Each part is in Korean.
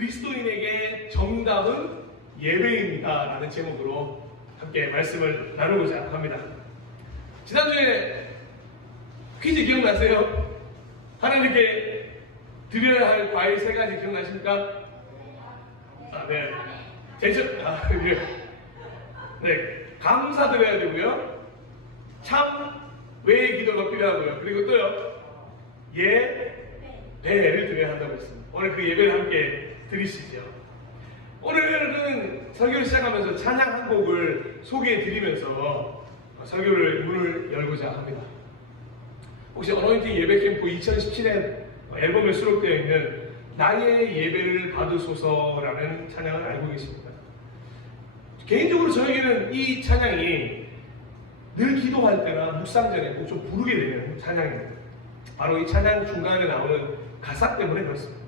그리스도인에게 정답은 예배입니다 라는 제목으로 함께 말씀을 나누고자 합니다. 지난주에 퀴즈 기억나세요? 하나님께 드려야 할 과일 3가지 기억나십니까? 네. 네. 감사드려야 되고요. 참, 외의 기도가 필요하고요. 그리고 또요. 예배를 드려야 한다고 했습니다. 오늘 그 예배를 함께 드리시죠. 오늘은 설교를 시작하면서 찬양 한 곡을 소개해 드리면서 설교를 문을 열고자 합니다. 혹시 어노인팅 예배캠프 2017년 앨범에 수록되어 있는 나의 예배를 받으소서라는 찬양을 알고 계십니까? 개인적으로 저에게는 이 찬양이 늘 기도할 때나 묵상 전에 꼭 좀 부르게 되는 찬양입니다. 바로 이 찬양 중간에 나오는 가사 때문에 그렇습니다.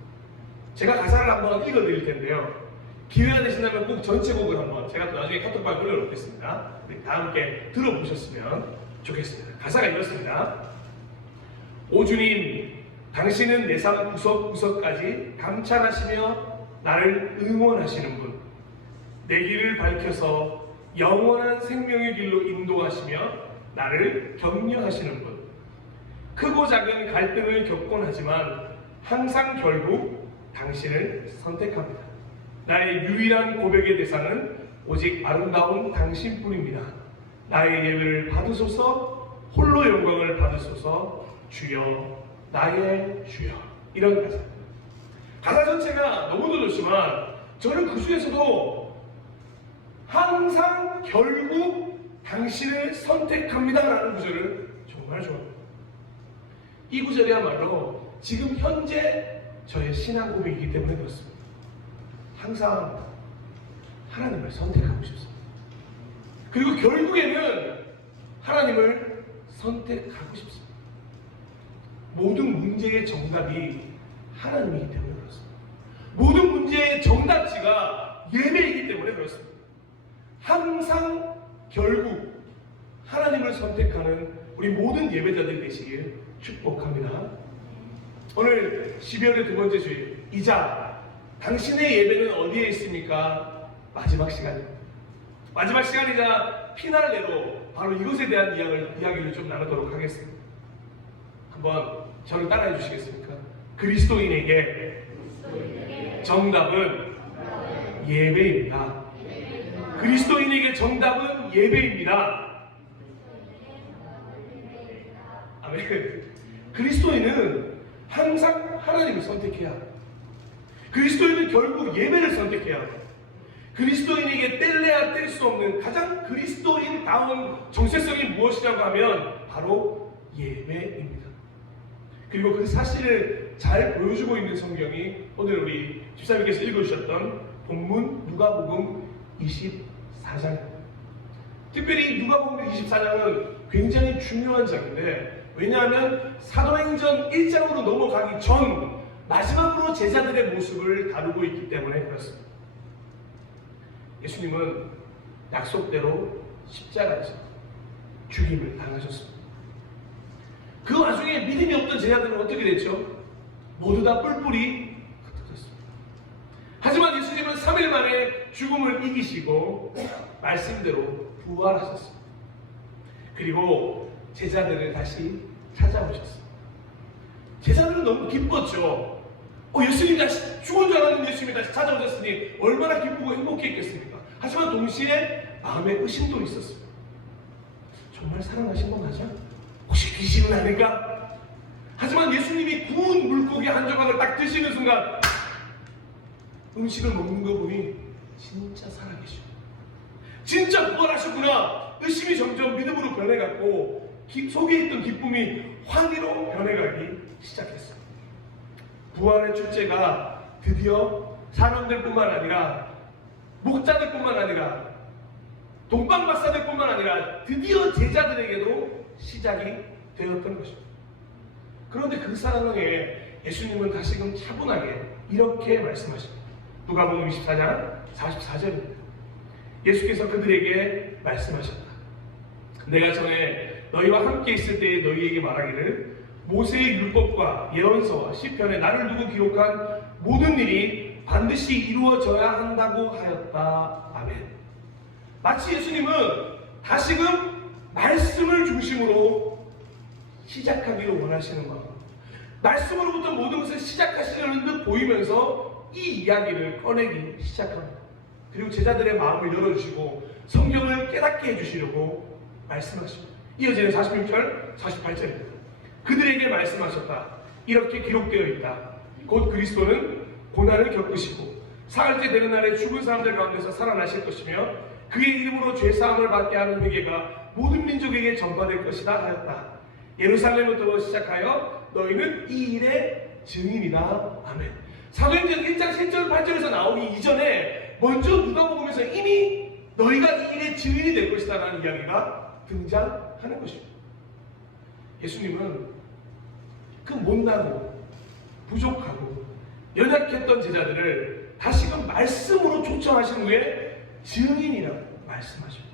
제가 가사를 한번 읽어드릴 텐데요. 기회가 되신다면 꼭 전체 곡을 한번 제가 또 나중에 카톡방에 올려놓겠습니다. 다 함께 들어보셨으면 좋겠습니다. 가사가 이렇습니다. 오 주님, 당신은 내 삶 구석구석까지 감찰하시며 나를 응원하시는 분, 내 길을 밝혀서 영원한 생명의 길로 인도하시며 나를 격려하시는 분, 크고 작은 갈등을 겪곤 하지만 항상 결국 당신을 선택합니다. 나의 유일한 고백의 대상은 오직 아름다운 당신뿐입니다. 나의 예배를 받으소서, 홀로 영광을 받으소서, 주여, 나의 주여. 이런 가사. 가사 전체가 너무도 좋지만 저는 그 중에서도 항상 결국 당신을 선택합니다 라는 구절을 정말 좋아합니다. 이 구절이야말로 지금 현재 저의 신앙 고백이기 때문에 그렇습니다. 항상 하나님을 선택하고 싶습니다. 그리고 결국에는 하나님을 선택하고 싶습니다. 모든 문제의 정답이 하나님이기 때문에 그렇습니다. 모든 문제의 정답지가 예배이기 때문에 그렇습니다. 항상 결국 하나님을 선택하는 우리 모든 예배자들이 되시길 축복합니다. 오늘 12월의 두 번째 주일 이자 당신의 예배는 어디에 있습니까? 마지막 시간입니다. 마지막 시간이자 피날레로 바로 이것에 대한 이야기를 좀 나누도록 하겠습니다. 한번 저를 따라해 주시겠습니까? 그리스도인에게 정답은 예배입니다. 그리스도인에게 정답은 예배입니다. 아멘. 그리스도인은 항상 하나님을 선택해야 합니다. 그리스도인은 결국 예배를 선택해야 합니다. 그리스도인에게 뗄래야 뗄 수 없는 가장 그리스도인다운 정체성이 무엇이라고 하면 바로 예배입니다. 그리고 그 사실을 잘 보여주고 있는 성경이 오늘 우리 집사님께서 읽어주셨던 본문 누가복음 24장입니다. 특별히 누가복음 24장은 굉장히 중요한 장인데, 왜냐하면 사도행전 1장으로 넘어가기 전 마지막으로 제자들의 모습을 다루고 있기 때문에 그렇습니다. 예수님은 약속대로 십자가에서 죽임을 당하셨습니다. 그 와중에 믿음이 없던 제자들은 어떻게 됐죠? 모두 다 뿔뿔이 흩어졌습니다. 하지만 예수님은 3일 만에 죽음을 이기시고 말씀대로 부활하셨습니다. 그리고 제자들을 다시 찾아오셨습니다. 제자들은 너무 기뻤죠. 예수님이 다시 죽은 줄 알았는데 예수님이 다시 찾아오셨으니 얼마나 기쁘고 행복했겠습니까? 하지만 동시에 마음에 의심도 있었습니다. 정말 사랑하신 건 맞아? 혹시 귀신은 아닐까? 하지만 예수님이 구운 물고기 한 조각을 딱 드시는 순간 음식을 먹는 거 보니 진짜 살아계시고 진짜 부활하셨구나. 의심이 점점 믿음으로 변해갔고 속에 있던 기쁨이 환희로 변해가기 시작했어요. 부활의 축제가 드디어 사람들뿐만 아니라 목자들뿐만 아니라 동방박사들뿐만 아니라 드디어 제자들에게도 시작이 되었던 것입니다. 그런데 그 상황에 예수님은 다시금 차분하게 이렇게 말씀하십니다. 누가복음 24장 44절입니다. 예수께서 그들에게 말씀하셨다. 내가 전에 너희와 함께 있을 때에 너희에게 말하기를 모세의 율법과 예언서와 시편에 나를 두고 기록한 모든 일이 반드시 이루어져야 한다고 하였다. 아멘. 마치 예수님은 다시금 말씀을 중심으로 시작하기를 원하시는 것, 말씀으로부터 모든 것을 시작하시려는 듯 보이면서 이 이야기를 꺼내기 시작합니다. 그리고 제자들의 마음을 열어주시고 성경을 깨닫게 해주시려고 말씀하십니다. 이어지는 46절, 48절입니다. 그들에게 말씀하셨다. 이렇게 기록되어 있다. 곧 그리스도는 고난을 겪으시고 사흘 때 되는 날에 죽은 사람들 가운데서 살아나실 것이며 그의 이름으로 죄사함을 받게 하는 회개가 모든 민족에게 전파될 것이다 하였다. 예루살렘부터 시작하여 너희는 이 일의 증인이다. 아멘. 사도행전 1장 7절 8절에서 나오기 이전에 먼저 누가복음에서 이미 너희가 이 일의 증인이 될 것이다 라는 이야기가 등장하는 것입니다. 예수님은 그 못나고 부족하고 연약했던 제자들을 다시금 말씀으로 초청하신 후에 증인이라고 말씀하십니다.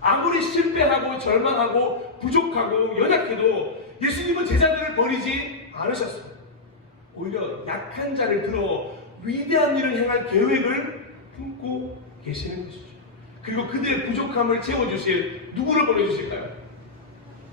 아무리 실패하고 절망하고 부족하고 연약해도 예수님은 제자들을 버리지 않으셨습니다. 오히려 약한 자를 들어 위대한 일을 행할 계획을 품고 계시는 것이죠. 그리고 그들의 부족함을 채워주실 누구를 보내주실까요?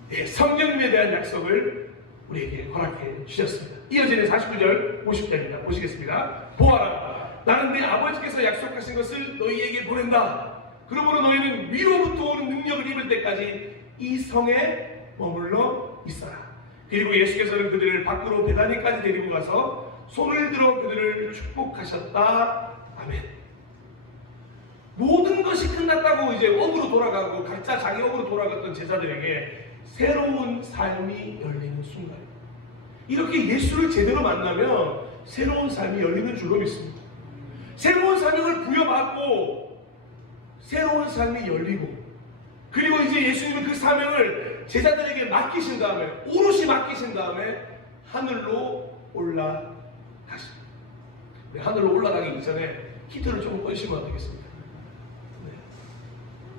네, 성령님에 대한 약속을 우리에게 허락해 주셨습니다. 이어지는 49절 50절입니다. 보시겠습니다. 보아라, 나는 네 아버지께서 약속하신 것을 너희에게 보낸다. 그러므로 너희는 위로부터 오는 능력을 입을 때까지 이 성에 머물러 있어라. 그리고 예수께서는 그들을 밖으로 베다니까지 데리고 가서 손을 들어 그들을 축복하셨다. 아멘. 모든 것이 끝났다고 이제 업으로 돌아가고 각자 자기 업으로 돌아갔던 제자들에게 새로운 삶이 열리는 순간입니다. 이렇게 예수를 제대로 만나면 새로운 삶이 열리는 줄로 믿습니다. 새로운 사명을 부여받고 새로운 삶이 열리고, 그리고 이제 예수님은 그 사명을 제자들에게 맡기신 다음에, 오롯이 맡기신 다음에 하늘로 올라가십니다. 하늘로 올라가기 이전에 히트를 조금 꺼주시면 어떻겠습니까?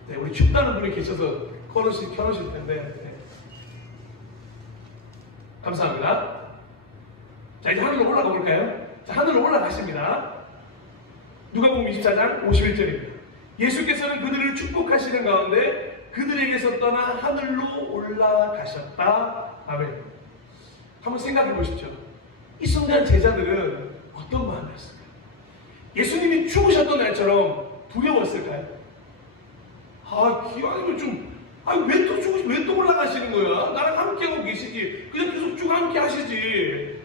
네, 우리 춥다는 분이 계셔서 켜놓으실 텐데. 네. 감사합니다. 자, 이제 하늘로 올라가 볼까요? 자, 하늘로 올라가십니다. 누가복음 24장 51절입니다. 예수께서는 그들을 축복하시는 가운데 그들에게서 떠나 하늘로 올라가셨다. 아멘. 한번 생각해 보십시오. 이 순간 제자들은 어떤 마음이었을까요? 예수님이 죽으셨던 날처럼 두려웠을까요? 기왕이면 좀, 왜 또 죽으시, 왜 또 올라가시는 거야? 나랑 함께하고 계시지. 그냥 계속 쭉 함께 하시지.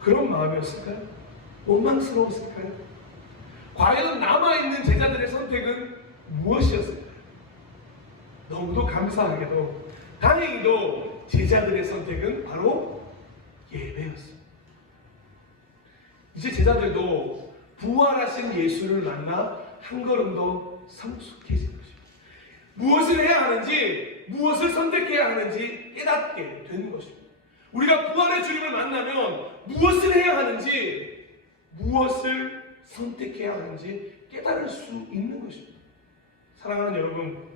그런 마음이었을까요? 원망스러웠을까요? 과연 남아있는 제자들의 선택은 무엇이었을까요? 너무도 감사하게도, 다행히도 제자들의 선택은 바로 예배였습니다. 이제 제자들도 부활하신 예수를 만나 한 걸음 더 성숙해진 것입니다. 무엇을 해야 하는지, 무엇을 선택해야 하는지 깨닫게 되는 것입니다. 우리가 부활의 주님을 만나면 무엇을 해야 하는지, 무엇을 선택해야 하는지 깨달을 수 있는 것입니다. 사랑하는 여러분,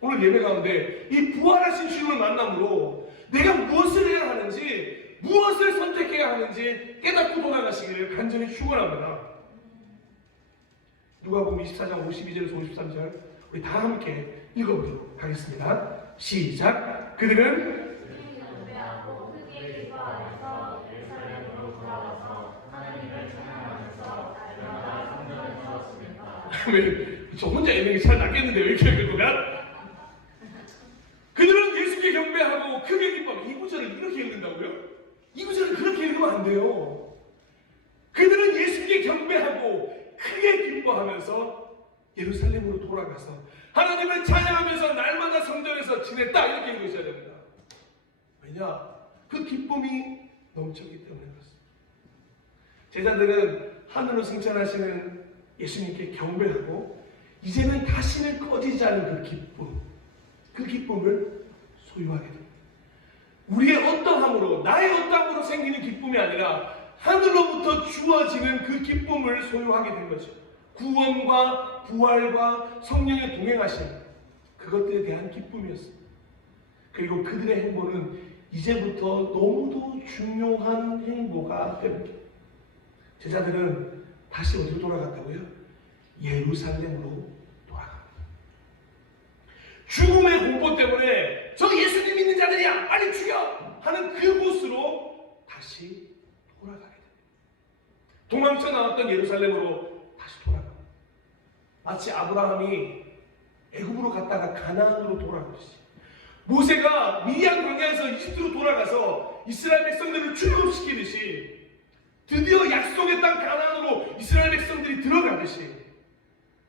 오늘 예배 가운데 이 부활하신 주님을 만남으로 내가 무엇을 해야 하는지, 무엇을 선택해야 하는지 깨닫고 돌아가시기를 간절히 축원합니다. 누가복음 24장 52절에서 53절 우리 다 함께 읽어보도록 하겠습니다. 시작. 그들은 저 혼자 읽는 게 잘 낫겠는데 왜 이렇게 읽는 거야? 그들은 예수께 경배하고 크게 기뻐하며, 이 구절을 이렇게 읽는다고요? 이 구절을 그렇게 읽으면 안 돼요. 그들은 예수께 경배하고 크게 기뻐하면서 예루살렘으로 돌아가서 하나님을 찬양하면서 날마다 성전에서 지냈다, 이렇게 읽으셔야 됩니다. 왜냐? 그 기쁨이 넘쳤기 때문에 그렇습니다. 제자들은 하늘로 승천하시는 예수님께 경배하고 이제는 다시는 꺼지지 않은 그 기쁨을 소유하게 됩니다. 우리의 어떠함으로, 나의 어떠함으로 생기는 기쁨이 아니라 하늘로부터 주어지는 그 기쁨을 소유하게 된 거죠. 구원과 부활과 성령의 동행하심, 그것들에 대한 기쁨이었습니다. 그리고 그들의 행보는 이제부터 너무도 중요한 행보가 됩니다. 제자들은 다시 어디로 돌아갔다고요? 예루살렘으로 돌아갑니다. 죽음의 공포 때문에 저 예수님 믿는 자들이야 빨리 죽여 하는 그곳으로 다시 돌아가게 됩니다. 도망쳐 나왔던 예루살렘으로 다시 돌아갑니다. 마치 아브라함이 애굽으로 갔다가 가나안으로 돌아가듯이 모세가 미디안 광야에서 이집트로 돌아가서 이스라엘 백성들을 출애굽시키듯이 드디어 약속의 땅 가나안으로 이스라엘 백성들이 들어가듯이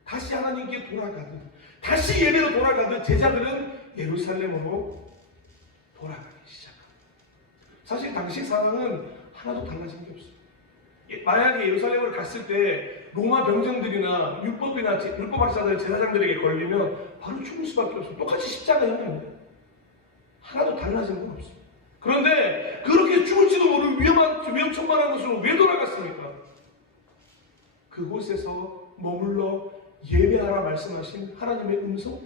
다시 하나님께 돌아가듯 다시 예배로 돌아가듯 제자들은 예루살렘으로 돌아가기 시작합니다. 사실 당시 상황은 하나도 달라진 게 없어요. 만약에 예루살렘을 갔을 때 로마 병정들이나 율법학자들, 제사장들에게 걸리면 바로 죽을 수밖에 없어요. 똑같이 십자가입니다. 하나도 달라진 건 없어요. 그런데 그렇게 죽을지도 모를 위험천만한 곳으로 왜 돌아갔습니까? 그곳에서 머물러 예배하라 말씀하신 하나님의 음성.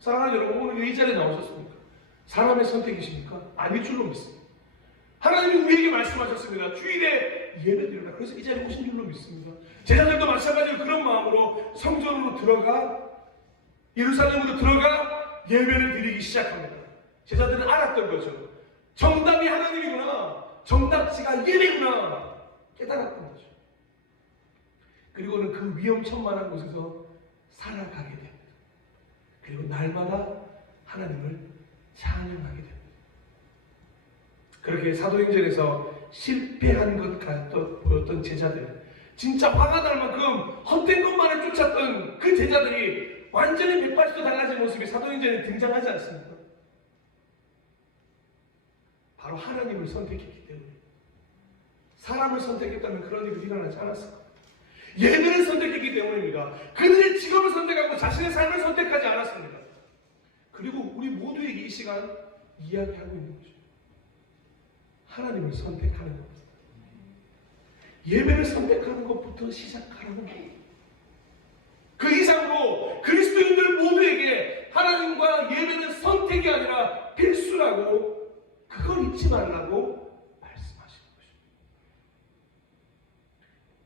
사랑하는 여러분, 오늘 이 자리에 나오셨습니까? 사람의 선택이십니까? 아닐 줄로 믿습니다. 하나님이 우리에게 말씀하셨습니다. 주일에 예배드려라. 그래서 이 자리에 오신 줄로 믿습니다. 제자들도 마찬가지로 그런 마음으로 성전으로 들어가 예루살렘으로 들어가 예배를 드리기 시작합니다. 제자들은 알았던 거죠. 정답이 하나님이구나. 정답지가 예배구나. 깨달았던 거죠. 그리고는 그 위험천만한 곳에서 살아가게 됩니다. 그리고 날마다 하나님을 찬양하게 됩니다. 그렇게 사도행전에서 실패한 것 같던 보였던 제자들, 진짜 화가 날 만큼 헛된 것만을 쫓았던 그 제자들이 완전히 180도 달라진 모습이 사도행전에 등장하지 않습니까? 바로 하나님을 선택했기 때문에. 사람을 선택했다면 그런 일이 일어나지 않았을 겁니다. 예배를 선택했기 때문입니다. 그들의 직업을 선택하고 자신의 삶을 선택하지 않았습니다. 그리고 우리 모두에게 이 시간 이야기하고 있는 거죠. 하나님을 선택하는 겁니다. 예배를 선택하는 것부터 시작하라는 겁니다. 그 이상으로 그리스도인들 모두에게 하나님과 예배는 선택이 아니라 필수라고, 그걸 잊지 말라고 말씀하시는 것입니다.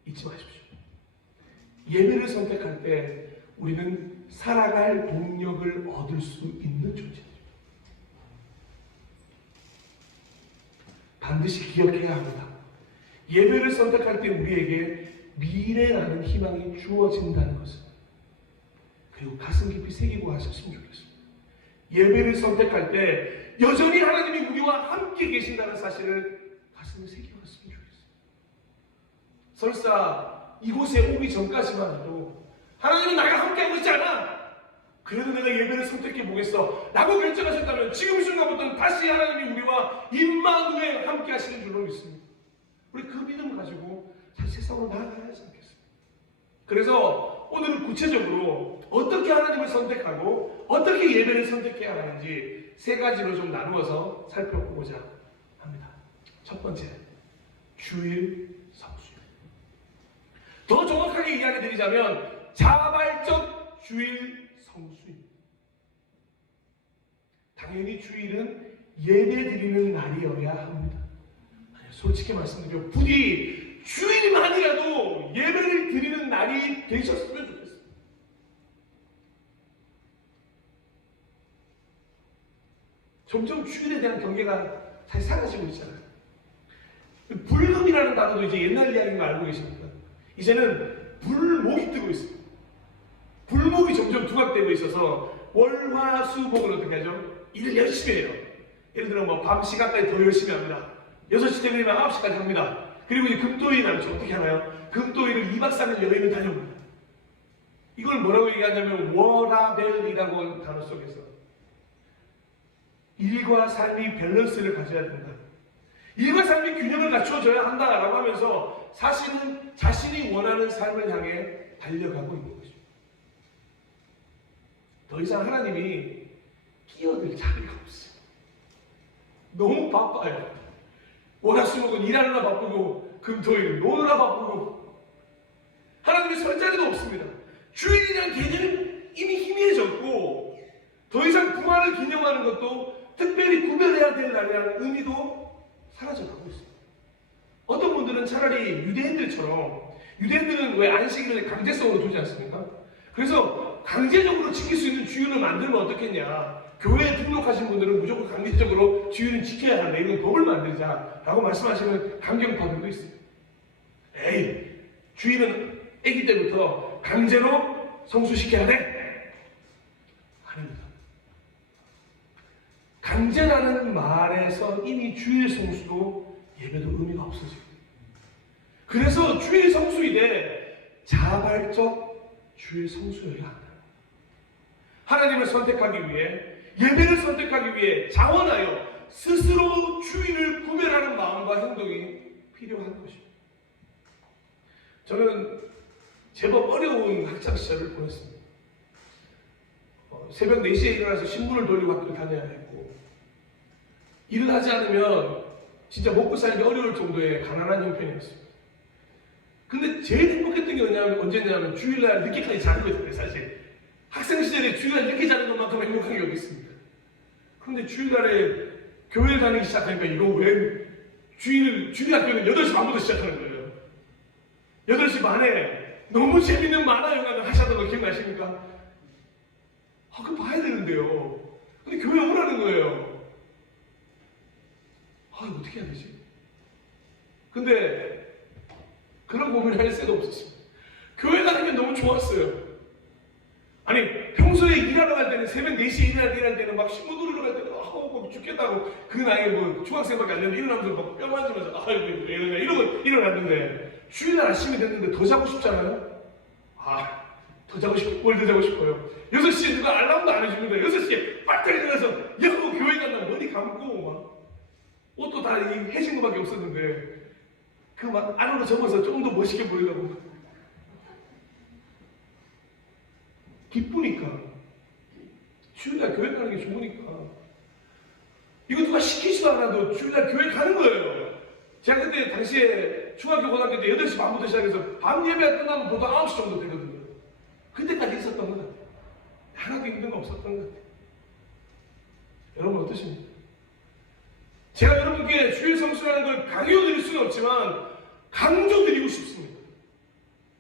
잊지 마십시오. 예배를 선택할 때 우리는 살아갈 동력을 얻을 수 있는 존재입니다. 반드시 기억해야 합니다. 예배를 선택할 때 우리에게 미래라는 희망이 주어진다는 것을, 그리고 가슴 깊이 새기고 하셨으면 좋겠습니다. 예배를 선택할 때 여전히 하나님이 우리와 함께 계신다는 사실을 가슴에 새기고 왔으면 좋겠습니다. 설사 이곳에 오기 전까지만 해도 하나님은 나가 함께하고 있지 않아, 그래도 내가 예배를 선택해 보겠어 라고 결정하셨다면 지금 이 순간부터는 다시 하나님이 우리와 임마누엘 함께 하시는 줄로 믿습니다. 우리 그 믿음 가지고 다시 세상으로 나아가야 하지 않겠습니까? 그래서 오늘은 구체적으로 어떻게 하나님을 선택하고 어떻게 예배를 선택해야 하는지 세 가지로 좀 나누어서 살펴보고자 합니다. 첫 번째, 주일 성수입니다. 더 정확하게 이야기 드리자면 자발적 주일 성수입니다. 당연히 주일은 예배드리는 날이어야 합니다. 솔직히 말씀드리면 부디 주일만이라도 예배를 드리는 날이 되셨으면 좋겠습니다. 점점 주일에 대한 경계가 사실 사라지고 있잖아요. 불금이라는 단어도 이제 옛날 이야기인 거 알고 계십니까? 이제는 불목이 뜨고 있습니다. 불목이 점점 두각되고 있어서 월화수목을 어떻게 하죠? 일을 열심히 해요. 예를 들어 밤 시간까지 더 열심히 합니다. 6시 되면 9시까지 합니다. 그리고 이제 금토일 남죠. 어떻게 하나요? 금토일을 2박 3일 여행을 다녀옵니다. 이걸 뭐라고 얘기하냐면 워라벨이라고 하는 단어 속에서 일과 삶이 밸런스를 가져야 된다. 일과 삶이 균형을 갖춰줘야 한다라고 하면서 사실은 자신이 원하는 삶을 향해 달려가고 있는 것입니다. 더 이상 하나님이 끼어들 자리가 없어요. 너무 바빠요. 월화수목은 일하느라 바쁘고 금토일은 노느라 바쁘고 하나님의 설 자리도 없습니다. 주일이라는 개념이 이미 희미해졌고 더 이상 부활을 기념하는 것도 특별히 구별해야 될 날이라는 의미도 사라져가고 있습니다. 어떤 분들은 차라리 유대인들은 왜 안식일을 강제성으로 두지 않습니까? 그래서 강제적으로 지킬 수 있는 주일을 만들면 어떻겠냐. 교회에 등록하신 분들은 무조건 강제적으로 주일은 지켜야 한다. 이런 법을 만들자라고 말씀하시는 강경파들도 있습니다. 에이, 주일은 아기 때부터 강제로 성수시켜야 돼? 아닙니다. 강제라는 말에서 이미 주일 성수도 예배도 의미가 없어집니다. 그래서 주일 성수이되 자발적 주일 성수여야 한다. 하나님을 선택하기 위해, 예배를 선택하기 위해 자원하여 스스로 주일을 구별하는 마음과 행동이 필요한 것입니다. 저는 제법 어려운 학창시절을 보냈습니다. 새벽 4시에 일어나서 신문을 돌리고 학교를 다녀야 했고, 일을 하지 않으면 진짜 먹고 살기 어려울 정도의 가난한 형편이었습니다. 근데 제일 행복했던 게 언제냐면 주일날 늦게까지 자는 거잖아요. 사실 학생 시절에 주일날 늦게 자는 것만큼 행복한 게 어디 있습니까? 그런데 주일날에 교회를 다니기 시작하니까 이거 왜 주일 학교는 8시 반부터 시작하는 거예요. 8시 반에 너무 재밌는 만화 영화를 하셨던 거 기억나십니까? 그거 봐야 되는데요. 근데 교회 오라는 거예요. 이거 어떻게 해야 되지? 근데 그런 고민을 할 새도 없었습니다. 교회 가는 게 너무 좋았어요. 아니, 평소에 일하러 갈 때는 새벽 4시에 일할 때는 막 신문 들으러 갈 때는 막 죽겠다고, 그 나이에 뭐 중학생밖에 안 됐는데 일어나면서 막 뼈 만지면서 왜 이러냐 이러고 일어났는데, 주일날 아침이 됐는데 더 자고 싶잖아요? 더 자고 싶고, 뭘 더 자고 싶어요? 6시에 누가 알람도 안 해줍니다. 6시에 빨리 일어나서 야구 교회 간다고 머리 감고 막 옷도 다 해진 것밖에 없었는데, 그 막 안으로 접어서 좀 더 멋있게 보이려고 기쁘니까, 주일날 교회 가는 게 좋으니까. 이거 누가 시키지도 않아도 주일날 교회 가는 거예요. 제가 그때 당시에 중학교 고등학교 때 8시 반부터 시작해서 밤 예배가 끝나면 보통 9시 정도 되거든요. 그때까지 있었던 것 같아요. 하나도 힘든 거 없었던 것 같아요. 여러분 어떠십니까? 제가 여러분께 주일 성수라는 걸 강요드릴 수는 없지만 강조드리고 싶습니다.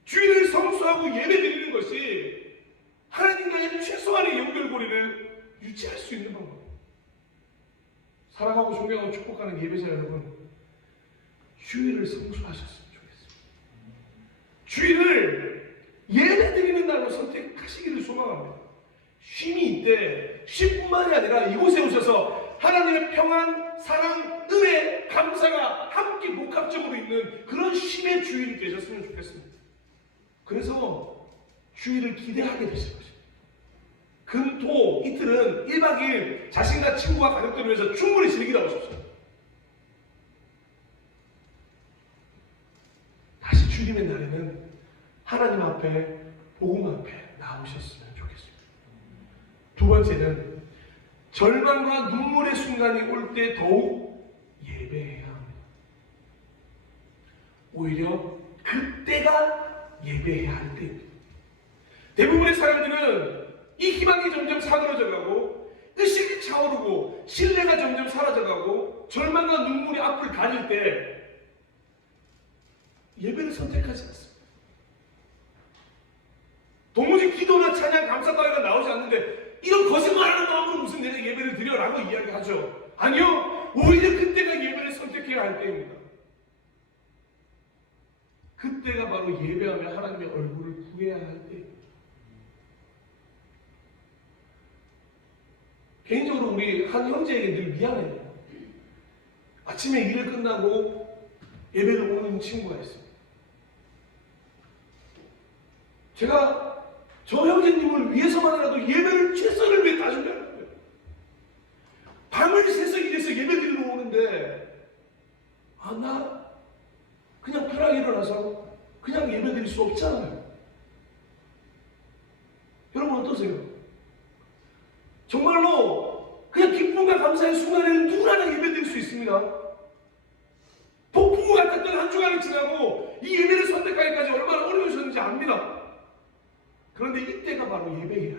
주일을 성수하고 예배드리는 것이 하나님과의 최소한의 연결고리를 유지할 수 있는 방법. 사랑하고 존경하고 축복하는 예배자 여러분, 주일을 성수하셨으면 좋겠습니다. 주일을 예배드리는 날로 선택하시기를 소망합니다. 쉼이 있되, 쉼뿐만이 아니라 이곳에 오셔서 하나님의 평안, 사랑, 은혜, 감사가 함께 복합적으로 있는 그런 쉼의 주일이 되셨으면 좋겠습니다. 그래서 주일을 기대하게 되실 것입니다. 금, 토, 이틀은 1박 2일 자신과 친구와 가족들을 위해서 충분히 즐기다 오십시오. 다시 주님의 날에는 하나님 앞에, 복음 앞에 나오셨으면 좋겠습니다. 두 번째는 절망과 눈물의 순간이 올 때 더욱 예배해야 합니다. 오히려 그때가 예배해야 할 때입니다. 대부분의 사람들은 이 희망이 점점 사그러져가고, 의식이 차오르고, 신뢰가 점점 사라져가고, 절망과 눈물이 앞을 가릴 때 예배를 선택하지 않습니다. 도무지 기도나 찬양, 감사 따위가 나오지 않는데 이런 거짓말하는 마음으로 무슨 내가 예배를 드려라고 이야기하죠. 아니요, 오히려 그때가 예배를 선택해야 할 때입니다. 그때가 바로 예배하며 하나님의 얼굴을 구해야 할 때입니다. 개인적으로 우리 한 형제에게 늘 미안해요. 아침에 일을 끝나고 예배를 오는 친구가 있습니다. 제가 저 형제님을 위해서만이라도 예배를 최선을 위해 다 준비하는 거예요. 밤을 새서 일해서 예배 드리러 오는데, 나 그냥 편하게 일어나서 그냥 예배 드릴 수 없잖아요. 여러분 어떠세요? 정말로 그냥 기쁨과 감사의 순간에는 누구나 예배 드릴 수 있습니다. 폭풍우 같았던 한 주간이 지나고 이 예배를 선택하기까지 얼마나 어려우셨는지 압니다. 그런데 이때가 바로 예배예요.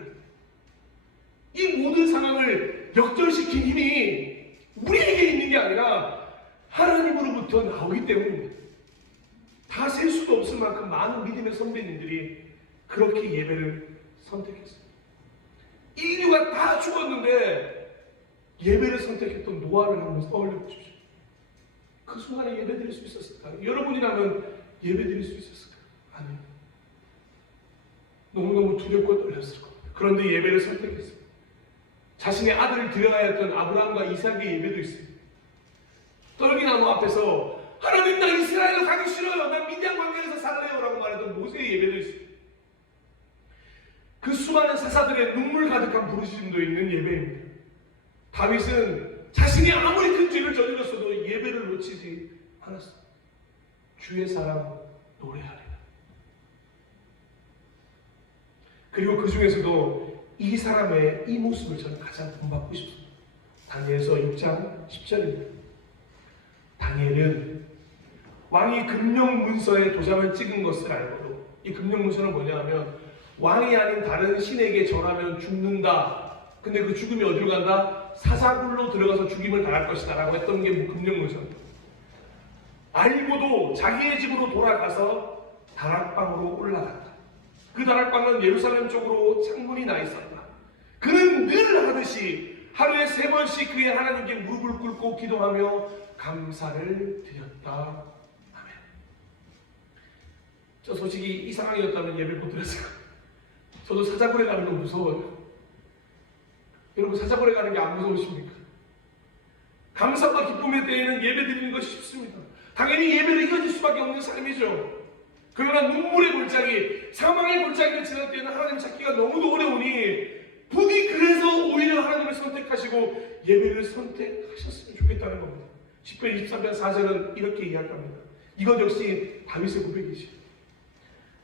이 모든 상황을 역전시킨 힘이 우리에게 있는 게 아니라 하나님으로부터 나오기 때문입니다. 없을 만큼 많은 믿음의 선배님들이 그렇게 예배를 선택했어요. 인류가 다 죽었는데 예배를 선택했던 노아를 한번 떠올려 보십시오. 그 순간에 예배 드릴 수 있었을까요? 여러분이라면 예배 드릴 수 있었을까요? 아니요. 너무너무 두렵고 떨렸을 겁니다. 그런데 예배를 선택했어요. 자신의 아들을 드려야 했던 아브라함과 이삭의 예배도 있어요. 떨기나무 앞에서 하나님, 나 이스라엘로 가기 싫어요. 나 미디안 광야에서 살래요. 라고 말했던 모세의 예배도 있어요. 그 수많은 사사들의 눈물 가득한 부르짖음도 있는 예배입니다. 다윗은 자신이 아무리 큰 죄를 저질렀어도 예배를 놓치지 않았어요. 주의 사랑 노래하리라. 그리고 그 중에서도 이 사람의 이 모습을 저는 가장 본받고 싶습니다. 다니엘서 6장 10절입니다. 다니엘은 왕이 금령문서에 도장을 찍은 것을 알고도, 이 금령문서는 뭐냐 하면 왕이 아닌 다른 신에게 절하면 죽는다. 근데 그 죽음이 어디로 간다? 사사굴로 들어가서 죽임을 당할 것이다 라고 했던 게 금령문서입니다. 알고도 자기의 집으로 돌아가서 다락방으로 올라갔다. 그 다락방은 예루살렘 쪽으로 창문이 나 있었다. 그는 늘 하듯이 하루에 3번씩 그의 하나님께 무릎을 꿇고 기도하며 감사를 드렸다. 아멘. 저 솔직히 이 상황이었다면 예배 못 드렸을 거예요. 저도 사자굴에 가는 거 무서워요. 여러분, 사자굴에 가는 게 안 무서우십니까? 감사와 기쁨의 때에는 예배 드리는 것이 쉽습니다. 당연히 예배를 이어질 수밖에 없는 삶이죠. 그러나 눈물의 골짜기, 사망의 골짜기를 지날 때는 하나님 찾기가 너무도 어려우니 부디 그래서 오히려 하나님을 선택하시고 예배를 선택하셨으면 좋겠다는 겁니다. 10편 23편 4절은 이렇게 이야기합니다. 이것 역시 다윗의 고백이죠.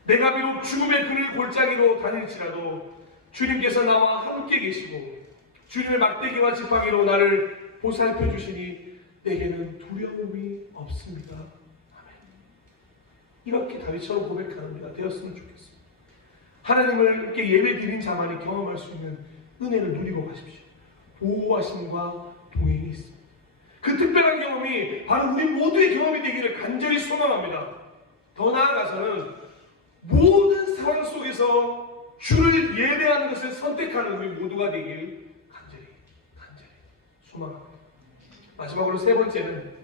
내가 비록 죽음의 그늘 골짜기로 다닐지라도 주님께서 나와 함께 계시고 주님의 막대기와 지팡이로 나를 보살펴 주시니 내게는 두려움이 없습니다. 아멘. 이렇게 다윗처럼 고백하는 우리가 되었으면 좋겠습니다. 하나님을 이렇게 예배 드린 자만이 경험할 수 있는 은혜를 누리고 가십시오. 보호하심과 동행이 있습니다. 그 특별한 경험이 바로 우리 모두의 경험이 되기를 간절히 소망합니다. 더 나아가서는 모든 상황 속에서 주를 예배하는 것을 선택하는 우리 모두가 되길 간절히 소망합니다. 마지막으로 세 번째는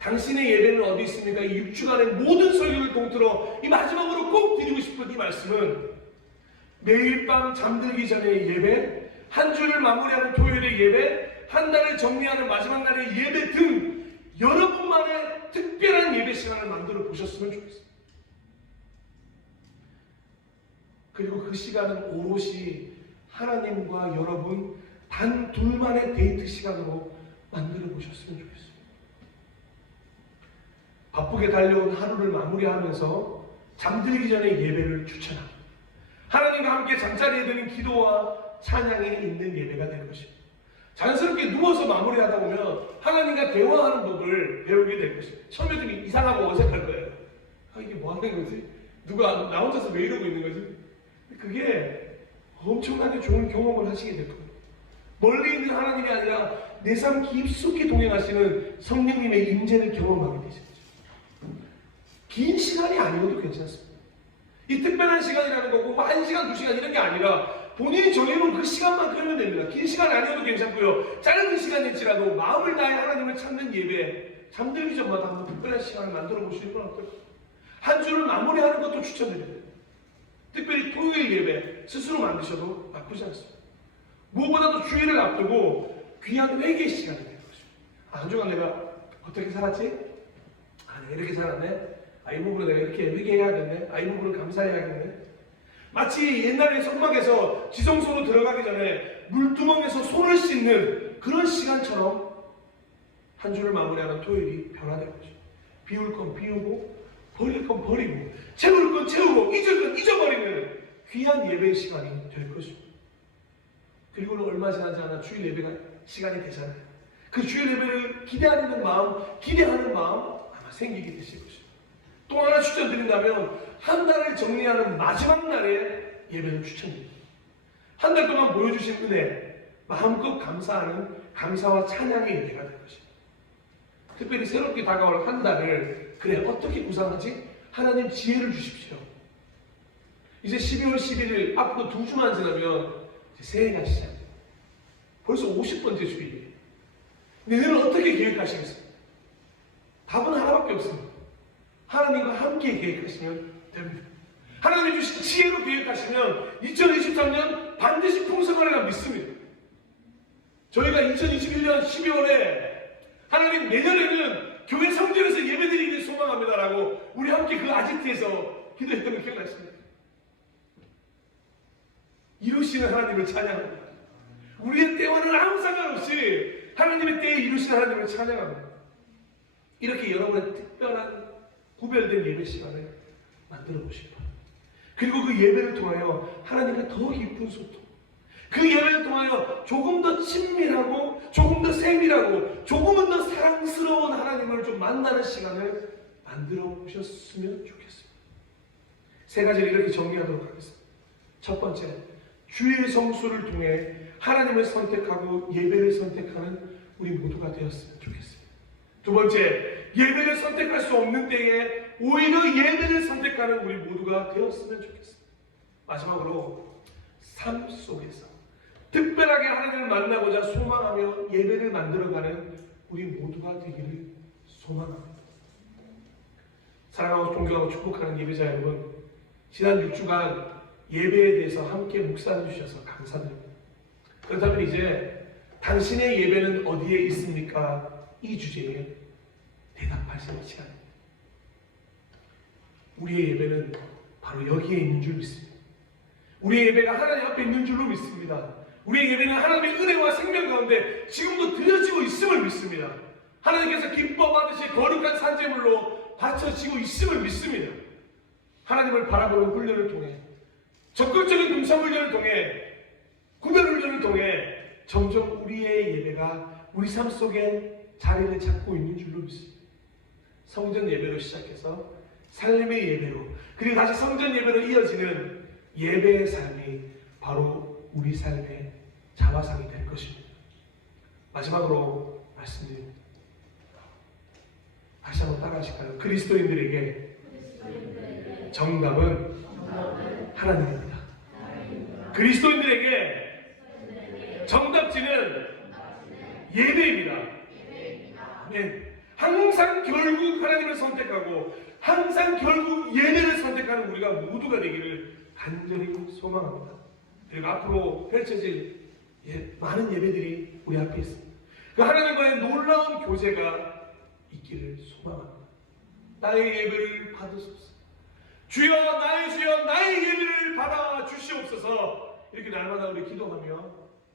당신의 예배는 어디 있습니까? 이 6주간의 모든 설교를 통틀어 이 마지막으로 꼭 드리고 싶은 이 말씀은 매일 밤 잠들기 전의 예배, 한 주를 마무리하는 토요일의 예배, 한 달을 정리하는 마지막 날의 예배 등 여러분만의 특별한 예배 시간을 만들어 보셨으면 좋겠습니다. 그리고 그 시간은 오롯이 하나님과 여러분 단 둘만의 데이트 시간으로 만들어 보셨으면 좋겠습니다. 바쁘게 달려온 하루를 마무리하면서 잠들기 전에 예배를 추천합니다. 하나님과 함께 잠자리에 드는 기도와 찬양이 있는 예배가 될 것입니다. 자연스럽게 누워서 마무리하다 보면 하나님과 대화하는 법을 배우게 될 것입니다. 처음에 좀 이상하고 어색할 거예요. 이게 뭐 하는 거지? 누가 나 혼자서 왜 이러고 있는 거지? 그게 엄청나게 좋은 경험을 하시게 될 겁니다. 멀리 있는 하나님이 아니라 내 삶 깊숙이 동행하시는 성령님의 임재를 경험하게 되십니다. 긴 시간이 아니어도 괜찮습니다. 이 특별한 시간이라는 거고 뭐 1시간, 2시간 이런 게 아니라 본인이 정해놓은 그 시간만 끌면 됩니다. 긴 시간 아니어도 괜찮고요. 짧은 시간일지라도 마음을 다해 하나님을 찾는 예배, 잠들기 전마다 한번 특별한 시간을 만들어 보시는 건 어떨까요? 한 주를 마무리하는 것도 추천드립니다. 특별히 토요일 예배 스스로 만드셔도 나쁘지 않습니다. 무엇보다도 주일을 앞두고 귀한 회개 시간이 되는 것입니다. 한 주간 내가 어떻게 살았지? 내가 이렇게 살았네? 이 부분은 내가 이렇게 회개해야겠네? 이 부분은 감사해야겠네? 마치 옛날에 성막에서 지성소로 들어가기 전에 물두멍에서 손을 씻는 그런 시간처럼 한 주를 마무리하는 토요일이 변화될 것입니다. 비울 건 비우고 버릴 건 버리고 채울 건 채우고 잊을 건 잊어버리는 귀한 예배의 시간이 될 것입니다. 그리고는 얼마 지나지 않아 주일 예배가 시간이 되잖아요. 그 주일 예배를 기대하는 마음 아마 생기게 되실 것입니다. 또 하나 추천드린다면 한 달을 정리하는 마지막 날에 예배를 추천드립니다. 한 달 동안 보여주신 은혜 마음껏 감사하는 감사와 찬양의 예배가 될 것입니다. 특별히 새롭게 다가올 한 달을 그래 어떻게 구상하지? 하나님 지혜를 주십시오. 이제 12월 11일 앞으로 2주만 지나면 이제 새해가 시작돼요. 벌써 50번째 주일이에요. 내년을 어떻게 계획하시겠어요? 답은 하나밖에 없습니다. 하나님과 함께 계획하시면 됩니다. 하나님이 주신 지혜로 계획하시면 2023년 반드시 풍성하리라 믿습니다. 저희가 2021년 12월에 하나님 내년에는 교회 성전에서 예배드리기를 소망합니다라고 우리 함께 그 아지트에서 기도했던 거 기억나십니까? 이루시는 하나님을 찬양합니다. 우리의 때와는 아무 상관없이 하나님의 때에 이루시는 하나님을 찬양합니다. 이렇게 여러분의 특별한 구별된 예배 시간을 만들어 보시기 바랍니다. 그리고 그 예배를 통하여 하나님과 더 깊은 소통, 그 예배를 통하여 조금 더 친밀하고 조금 더 세밀하고 조금은 더 사랑스러운 하나님을 좀 만나는 시간을 만들어 보셨으면 좋겠습니다. 세 가지를 이렇게 정리하도록 하겠습니다. 첫 번째, 주의 성수를 통해 하나님을 선택하고 예배를 선택하는 우리 모두가 되었으면 좋겠습니다. 두 번째, 예배를 선택할 수 없는 때에 오히려 예배를 선택하는 우리 모두가 되었으면 좋겠습니다. 마지막으로 삶 속에서 특별하게 하나님을 만나고자 소망하며 예배를 만들어가는 우리 모두가 되기를 소망합니다. 사랑하고 존경하고 축복하는 예배자 여러분, 지난 6주간 예배에 대해서 함께 묵상해 주셔서 감사드립니다. 그렇다면 이제 당신의 예배는 어디에 있습니까? 이 주제에 대답하시는 시간입니다. 우리의 예배는 바로 여기에 있는 줄 믿습니다. 우리의 예배가 하나님 앞에 있는 줄로 믿습니다. 우리의 예배는 하나님의 은혜와 생명 가운데 지금도 드려지고 있음을 믿습니다. 하나님께서 기뻐 받으실 거룩한 산제물로 바쳐지고 있음을 믿습니다. 하나님을 바라보는 훈련을 통해, 적극적인 동참 훈련을 통해, 구별 훈련을 통해 점점 우리의 예배가 우리 삶 속에 자리를 잡고 있는 줄로 믿습니다. 성전 예배로 시작해서 삶의 예배로, 그리고 다시 성전 예배로 이어지는 예배의 삶이 바로 우리 삶의 자화상이 될 것입니다. 마지막으로 말씀드립니다. 다시 한번 따라하실까요? 그리스도인들에게 정답은 하나님입니다. 그리스도인들에게 정답지는 예배입니다. 아멘. 항상 결국 하나님을 선택하고 항상 결국 예배를 선택하는 우리가 모두가 되기를 간절히 소망합니다. 그리고 앞으로 펼쳐질 많은 예배들이 우리 앞에 있습니다. 그 하나님과의 놀라운 교제가 있기를 소망합니다. 나의 예배를 받으소서. 주여 나의 주여 나의 예배를 받아 주시옵소서. 이렇게 날마다 우리 기도하며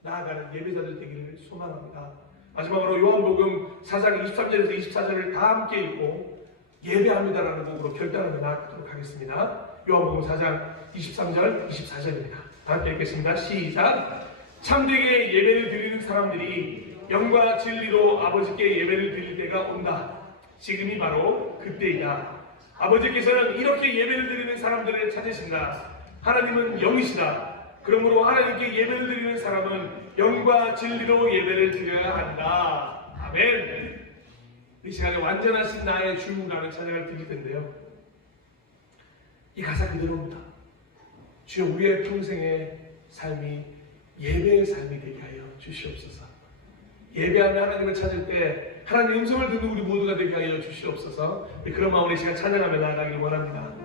나아가는 예배자들 되기를 소망합니다. 마지막으로 요한복음 4장 23절에서 24절을 다 함께 읽고 예배합니다라는 곡으로 결단하며 나아가도록 하겠습니다. 요한복음 4장 23절 24절입니다. 다 함께 읽겠습니다. 시작. 참되게 예배를 드리는 사람들이 영과 진리로 아버지께 예배를 드릴 때가 온다. 지금이 바로 그때이다. 아버지께서는 이렇게 예배를 드리는 사람들을 찾으신다. 하나님은 영이시다. 그러므로 하나님께 예배를 드리는 사람은 영과 진리로 예배를 드려야 한다. 아멘. 이 시간에 완전하신 나의 주라는 찬양을 드릴 텐데요. 이 가사 그대로입니다. 주여 우리의 평생의 삶이 예배의 삶이 되게 하여 주시옵소서. 예배하며 하나님을 찾을 때 하나님의 음성을 듣는 우리 모두가 되게 하여 주시옵소서. 그런 마음으로 이 시간 찬양하며 나아가길 원합니다.